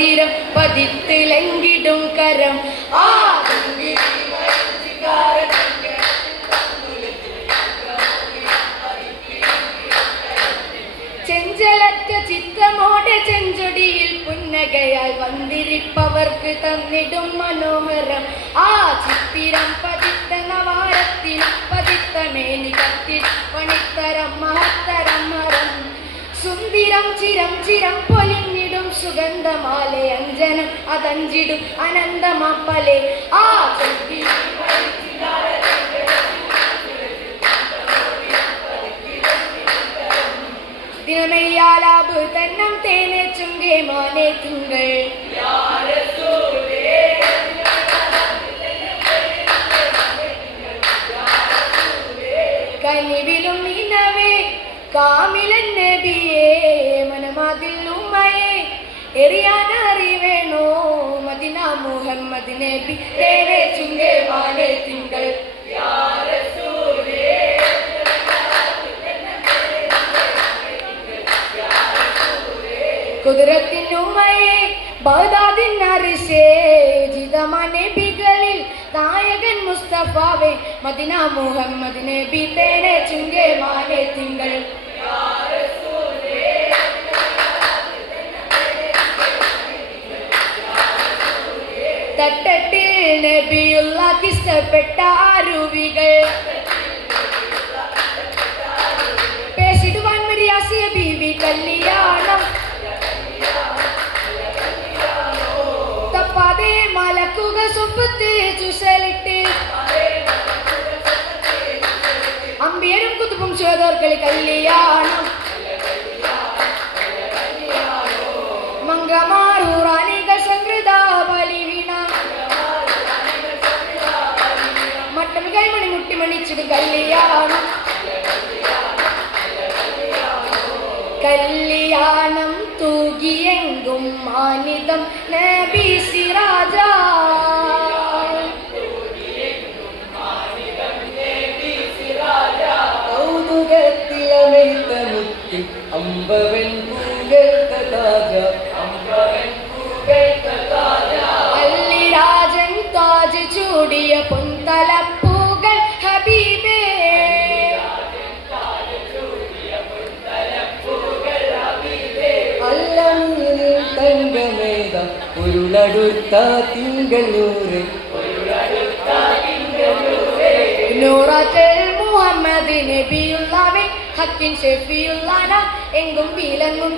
മോതിരം പതിത്തിലെങ്കിടും കരം. ആ ചെഞ്ചലറ്റ ചിത്തമോടെ ചെഞ്ചൊടിയിൽ പുന്നകയാൽ വന്നിരിപ്പവർക്ക് തന്നിടും മനോഹരം. ആ ചിത്തിരം പതിത്ത നവാരത്തിൽ പതിത്ത മേനി കത്തി പണിത്തരം മഹത്തരം മരം. സുന്ദിരം ചിരം ചിരം പൊലിഞ്ഞിടും അഞ്ജനം അതഞ്ചിടും അനന്തമാപ്പലെ. ആ ചെത്തി ദിനമെയ്യാലാബ് തന്നം തേനെ ചുങ്കേ മാനെ തിങ്കൾ. കനിവിലും നിനവേ കാമിലൻ നബിയേ മനമതിൽ എറിയാൻ അറിവേണോ? മദിന മുഹമ്മദിനെ തേനെ ചുങ്കേ മാനെ തിങ്കൾ. കുതിരത്തിനുമയെ ബഗ്ദാദിൻ അരിശേ ജിതമനെ ബികളിൽ നായകൻ മുസ്തഫാവെ. മദിന മുഹമ്മദിനെ ബി തേനെ ചുങ്കേ മാനെ തിങ്കൾ. തട്ടട്ടിൽ നബിയുള്ളാക്ക് ഇഷ്ടപ്പെട്ട അരുവികൾ. പേശിടുവാൻ മരിയാസിയ ബീവി കല്യാണം. തപ്പാതെ മലക്കുക സുപ്പത്ത് ചുസലിട്ട് അമ്പിയരും കുതുപ്പും ചേതോർക്കളി കല്യാണം. മണിച്ചിടും കല്യാണം. കല്യാണം തൂകിയെങ്കും മാനിതം നബി സിറാജ. കൗതുകത്തിലമൈത്ത മുത്തി അമ്പവൻ പൂകത്ത താജ അമ്പവൻ പൂകത്ത തങ്കമേത ഉരുളടുത്ത തിങ്കളൂര്. ഹക്കിൻ എങ്കും വിലങ്ങും